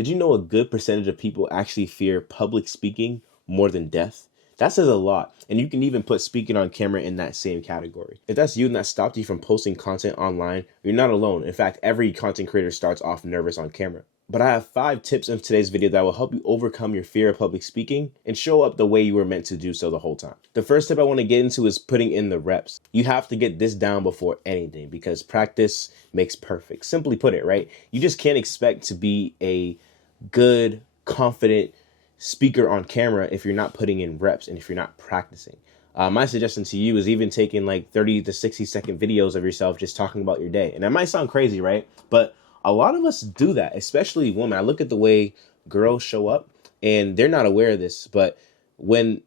Did you know a good percentage of people actually fear public speaking more than death? That says a lot. And you can even put speaking on camera in that same category. If that's you and that stopped you from posting content online, you're not alone. In fact, every content creator starts off nervous on camera. But I have 5 tips in today's video that will help you overcome your fear of public speaking and show up the way you were meant to do so the whole time. The first tip I want to get into is putting in the reps. You have to get this down before anything because practice makes perfect. Simply put it, right? You just can't expect to be a good, confident speaker on camera if you're not putting in reps and if you're not practicing. My suggestion to you is even taking like 30 to 60-second videos of yourself just talking about your day. And that might sound crazy, right? But a lot of us do that, especially women. I look at the way girls show up and they're not aware of this. But when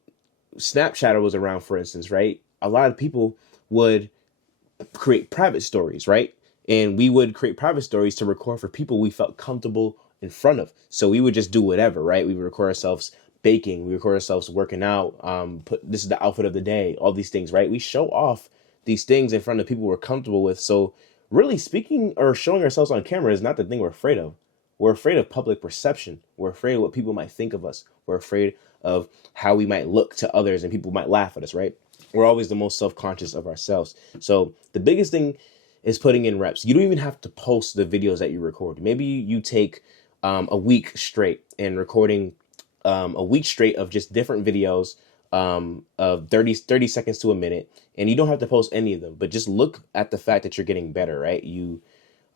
Snapchat was around, for instance, right, a lot of people would create private stories, right? And we would create private stories to record for people we felt comfortable in front of. So we would just do whatever, right? We would record ourselves baking, we record ourselves working out, this is the outfit of the day, all these things, right? We show off these things in front of people we're comfortable with. So really speaking or showing ourselves on camera is not the thing we're afraid of. We're afraid of public perception. We're afraid of what people might think of us. We're afraid of how we might look to others and people might laugh at us, right? We're always the most self-conscious of ourselves. So the biggest thing is putting in reps. You don't even have to post the videos that you record. Maybe you take a week straight and recording a week straight of just different videos of 30 seconds to a minute. And you don't have to post any of them, but just look at the fact that you're getting better, right? You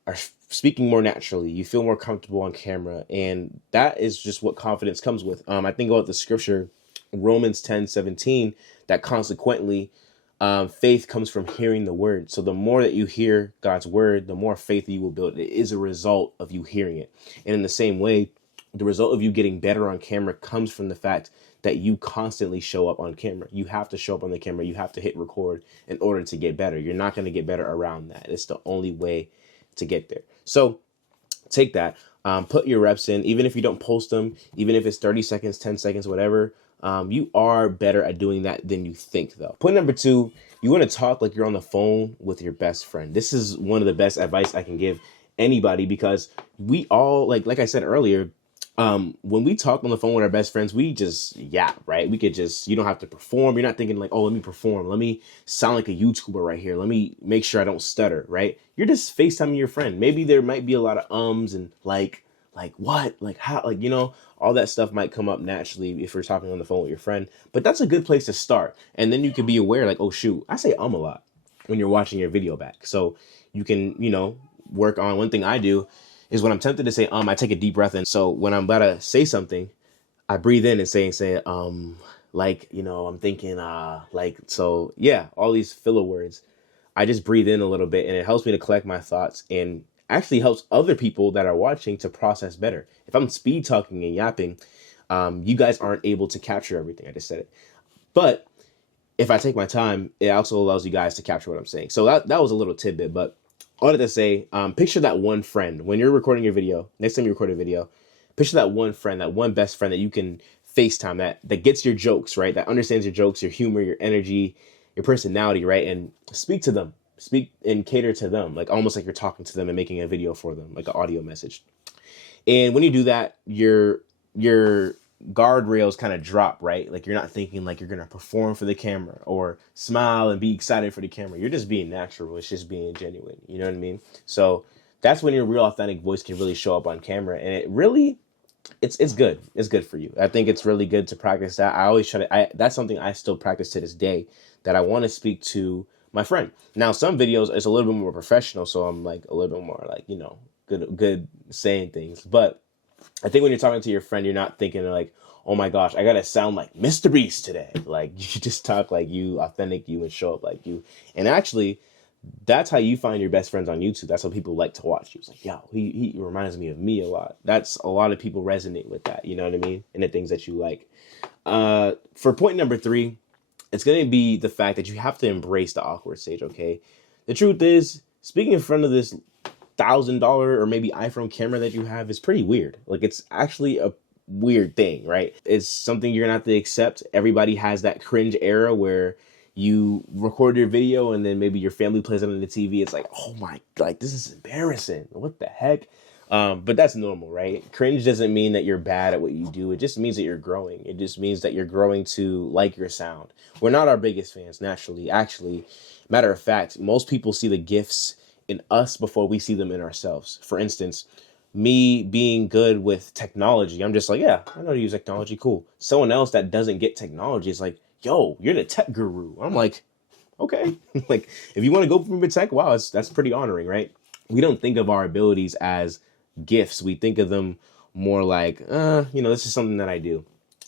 are speaking more naturally. You feel more comfortable on camera. And that is just what confidence comes with. I think about the scripture, Romans 10:17, that consequently faith comes from hearing the word. So the more that you hear God's word, the more faith you will build. It is a result of you hearing it. And in the same way, the result of you getting better on camera comes from the fact that you constantly show up on camera. You have to show up on the camera. You have to hit record in order to get better. You're not going to get better around that. It's the only way to get there. So take that, put your reps in, even if you don't post them, even if it's 30 seconds, 10 seconds, whatever. You are better at doing that than you think, though. Point number 2, you want to talk like you're on the phone with your best friend. This is one of the best advice I can give anybody because we all, like I said earlier, when we talk on the phone with our best friends, we just yap, right? We could just, you don't have to perform. You're not thinking like, oh, let me perform. Let me sound like a YouTuber right here. Let me make sure I don't stutter, right? You're just FaceTiming your friend. Maybe there might be a lot of ums and like what, like how, like, you know, all that stuff might come up naturally if you're talking on the phone with your friend, but that's a good place to start. And then you can be aware like, oh shoot, I say a lot when you're watching your video back. So you can, you know, work on. One thing I do is when I'm tempted to say, I take a deep breath in. So when I'm about to say something, I breathe in and say, like, you know, I'm thinking, like, so yeah, all these filler words, I just breathe in a little bit and it helps me to collect my thoughts and actually helps other people that are watching to process better. If I'm speed talking and yapping, you guys aren't able to capture everything. I just said it. But if I take my time, it also allows you guys to capture what I'm saying. So that was a little tidbit, but all that to say, picture that one friend when you're recording your video. Next time you record a video, picture that one friend, that one best friend that you can FaceTime, that gets your jokes, right? That understands your jokes, your humor, your energy, your personality, right? And speak to them, speak and cater to them, like almost like you're talking to them and making a video for them, like an audio message. And when you do that, your guardrails kind of drop, right? Like you're not thinking like you're going to perform for the camera or smile and be excited for the camera. You're just being natural. It's just being genuine. You know what I mean? So that's when your real authentic voice can really show up on camera. And it really, it's good. It's good for you. I think it's really good to practice that. I always try to, that's something I still practice to this day, that I want to speak to my friend. Now, some videos, it's a little bit more professional. So I'm like a little bit more like, you know, good saying things. But I think when you're talking to your friend, you're not thinking like, oh my gosh, I gotta sound like Mr. Beast today. Like you just talk like you, authentic you, and show up like you. And actually, that's how you find your best friends on YouTube. That's how people like to watch you. It's like, yo, he reminds me of me a lot. That's a lot of people resonate with that. You know what I mean? And the things that you like. For point number 3, it's going to be the fact that you have to embrace the awkward stage. Okay. The truth is, speaking in front of this $1,000 or maybe iPhone camera that you have is pretty weird. Like it's actually a weird thing, right? It's something you're gonna have to accept. Everybody has that cringe era where you record your video and then maybe your family plays it on the TV. It's like, oh my, like this is embarrassing. What the heck? But that's normal, right? Cringe doesn't mean that you're bad at what you do. It just means that you're growing. It just means that you're growing to like your sound. We're not our biggest fans, naturally. Actually, matter of fact, most people see the gifts in us before we see them in ourselves. For instance, me being good with technology, I'm just like, yeah, I know how to use technology. Cool. Someone else that doesn't get technology is like, yo, you're the tech guru. I'm like, okay. Like, if you want to go from a tech, wow, that's pretty honoring, right? We don't think of our abilities as gifts. We think of them more like, this is something that I do.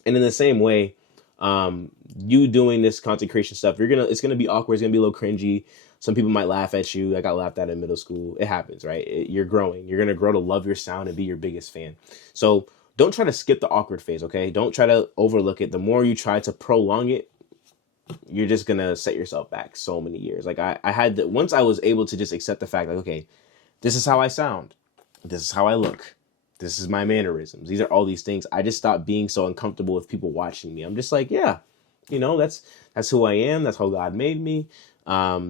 And in the same way, you doing this content creation stuff, it's gonna be awkward. It's gonna be a little cringy. Some people might laugh at you. I got laughed at in middle school. It happens, right? You're growing. You're gonna grow to love your sound and be your biggest fan. So don't try to skip the awkward phase, okay? Don't try to overlook it. The more you try to prolong it, you're just gonna set yourself back so many years. Like I had that once I was able to just accept the fact, like, okay, this is how I sound. This is how I look. This is my mannerisms. These are all these things. I just stopped being so uncomfortable with people watching me. I'm just like, yeah, that's who I am. That's how God made me.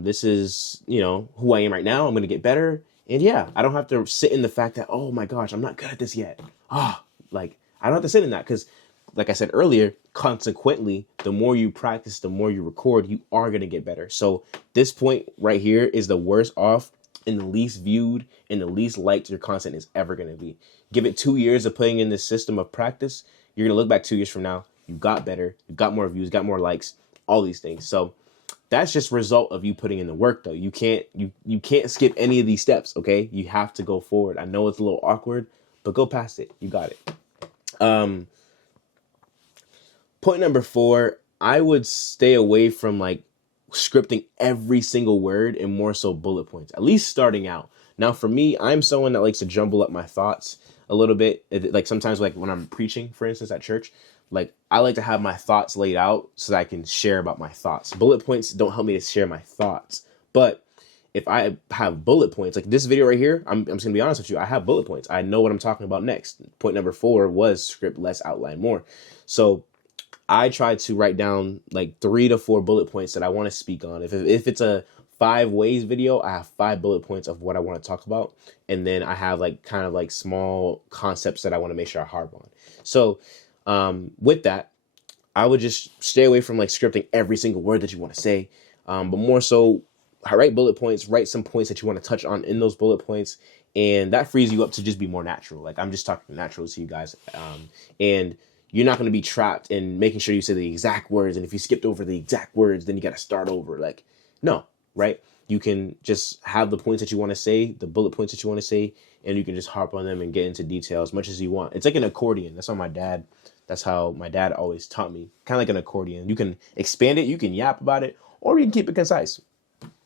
This is, who I am right now. I'm going to get better. And yeah, I don't have to sit in the fact that, oh my gosh, I'm not good at this yet. I don't have to sit in that because, like I said earlier, consequently, the more you practice, the more you record, you are going to get better. So this point right here is the worst off and the least viewed and the least liked your content is ever going to be. Give it 2 years of putting in this system of practice. You're going to look back 2 years from now. You got better. You got more views, got more likes, all these things. So that's just a result of you putting in the work, though. You can't skip any of these steps, okay? You have to go forward. I know it's a little awkward, but go past it. You got it. Point number 4, I would stay away from scripting every single word and more so bullet points, at least starting out. Now, for me, I'm someone that likes to jumble up my thoughts a little bit. Sometimes when I'm preaching, for instance, at church, I like to have my thoughts laid out so that I can share about my thoughts. Bullet points don't help me to share my thoughts. But if I have bullet points, like this video right here, I'm just gonna be honest with you, I have bullet points. I know what I'm talking about next. Point number 4 was script less, outline more. So I try to write down 3 to 4 bullet points that I want to speak on. If it's a 5 ways video, I have 5 bullet points of what I want to talk about. And then I have small concepts that I want to make sure I harp on. So with that, I would just stay away from scripting every single word that you want to say. But more so, write bullet points, write some points that you want to touch on in those bullet points. And that frees you up to just be more natural. I'm just talking natural to you guys. And you're not going to be trapped in making sure you say the exact words. And if you skipped over the exact words, then you got to start over. No, right? You can just have the points that you want to say, the bullet points that you want to say, and you can just harp on them and get into detail as much as you want. It's like an accordion. That's how my dad always taught me. Kind of like an accordion. You can expand it, you can yap about it, or you can keep it concise.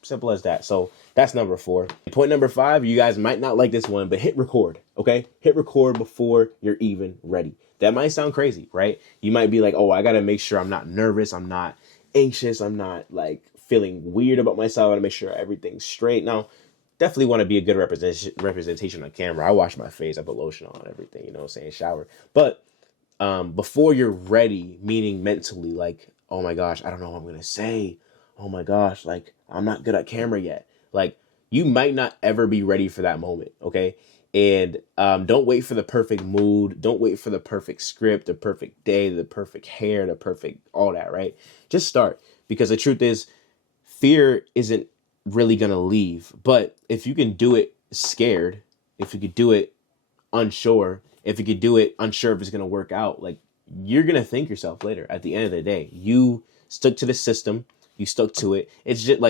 Simple as that. So that's number 4. Point number 5, you guys might not like this one, but hit record, okay? Hit record before you're even ready. That might sound crazy, right? You might be like, oh, I got to make sure I'm not nervous. I'm not anxious. I'm not feeling weird about myself. I want to make sure everything's straight. Now, definitely want to be a good representation on camera. I wash my face. I put lotion on everything, shower. But before you're ready, meaning mentally, oh my gosh, I don't know what I'm going to say. Oh my gosh, I'm not good at camera yet. You might not ever be ready for that moment, okay? And don't wait for the perfect mood. Don't wait for the perfect script, the perfect day, the perfect hair, the perfect all that, right? Just start. Because the truth is, fear isn't really going to leave. But if you can do it scared, if you could do it unsure, if you could do it unsure if it's going to work out, you're going to thank yourself later. At the end of the day, you stuck to the system. You stuck to it. It's just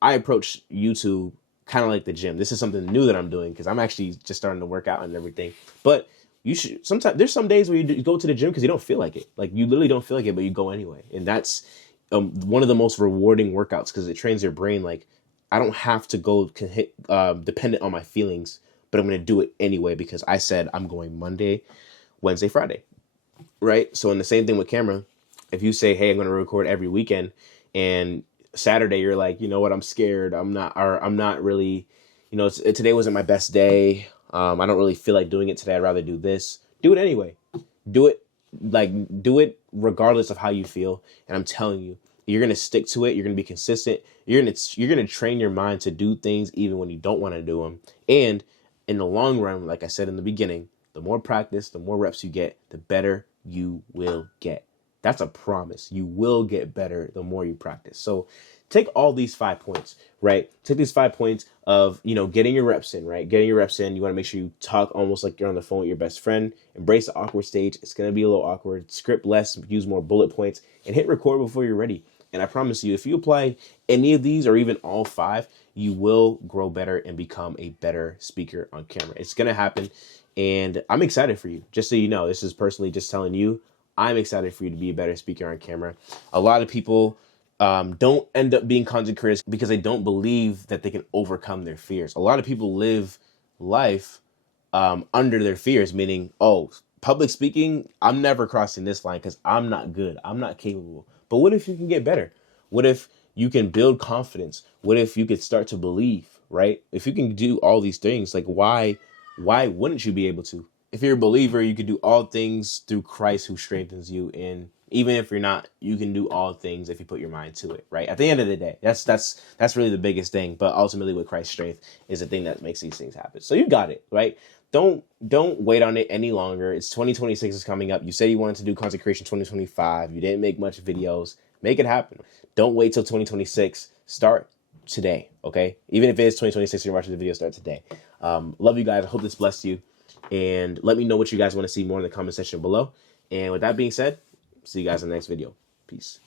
I approach YouTube kind of like the gym. This is something new that I'm doing because I'm actually just starting to work out and everything. But you should sometimes. There's some days where you go to the gym because you don't feel like it. You literally don't feel like it, but you go anyway. And that's one of the most rewarding workouts because it trains your brain. I don't have to go dependent on my feelings, but I'm going to do it anyway because I said I'm going Monday, Wednesday, Friday, right? So in the same thing with camera, if you say, hey, I'm going to record every weekend, and Saturday you're like, you know what, I'm scared. I'm not really, today wasn't my best day. I don't really feel like doing it today. I'd rather do this. Do it anyway. Do it regardless of how you feel. And I'm telling you, you're going to stick to it. You're going to be consistent. You're going to train your mind to do things even when you don't want to do them. And in the long run, like I said in the beginning, the more practice, the more reps you get, the better you will get. That's a promise. You will get better the more you practice. So take all these 5 points, right? Take these 5 points of, getting your reps in, right? Getting your reps in. You want to make sure you talk almost like you're on the phone with your best friend. Embrace the awkward stage. It's going to be a little awkward. Script less, use more bullet points, and hit record before you're ready. And I promise you, if you apply any of these or even all 5, you will grow better and become a better speaker on camera. It's going to happen. And I'm excited for you. Just so you know, this is personally just telling you, I'm excited for you to be a better speaker on camera. A lot of people don't end up being content creators because they don't believe that they can overcome their fears. A lot of people live life under their fears, meaning, oh, public speaking, I'm never crossing this line because I'm not good. I'm not capable. But what if you can get better? What if you can build confidence? What if you could start to believe, right? If you can do all these things, like why wouldn't you be able to? If you're a believer, you can do all things through Christ who strengthens you. And even if you're not, you can do all things if you put your mind to it, right? At the end of the day, that's really the biggest thing. But ultimately with Christ's strength is the thing that makes these things happen. So you got it, right? Don't wait on it any longer. It's 2026 is coming up. You said you wanted to do content creation 2025. You didn't make much videos. Make it happen. Don't wait till 2026. Start today, okay? Even if it is 2026, you're watching the video, start today. Love you guys. I hope this blessed you. And let me know what you guys want to see more in the comment section below. And with that being said, see you guys in the next video. Peace.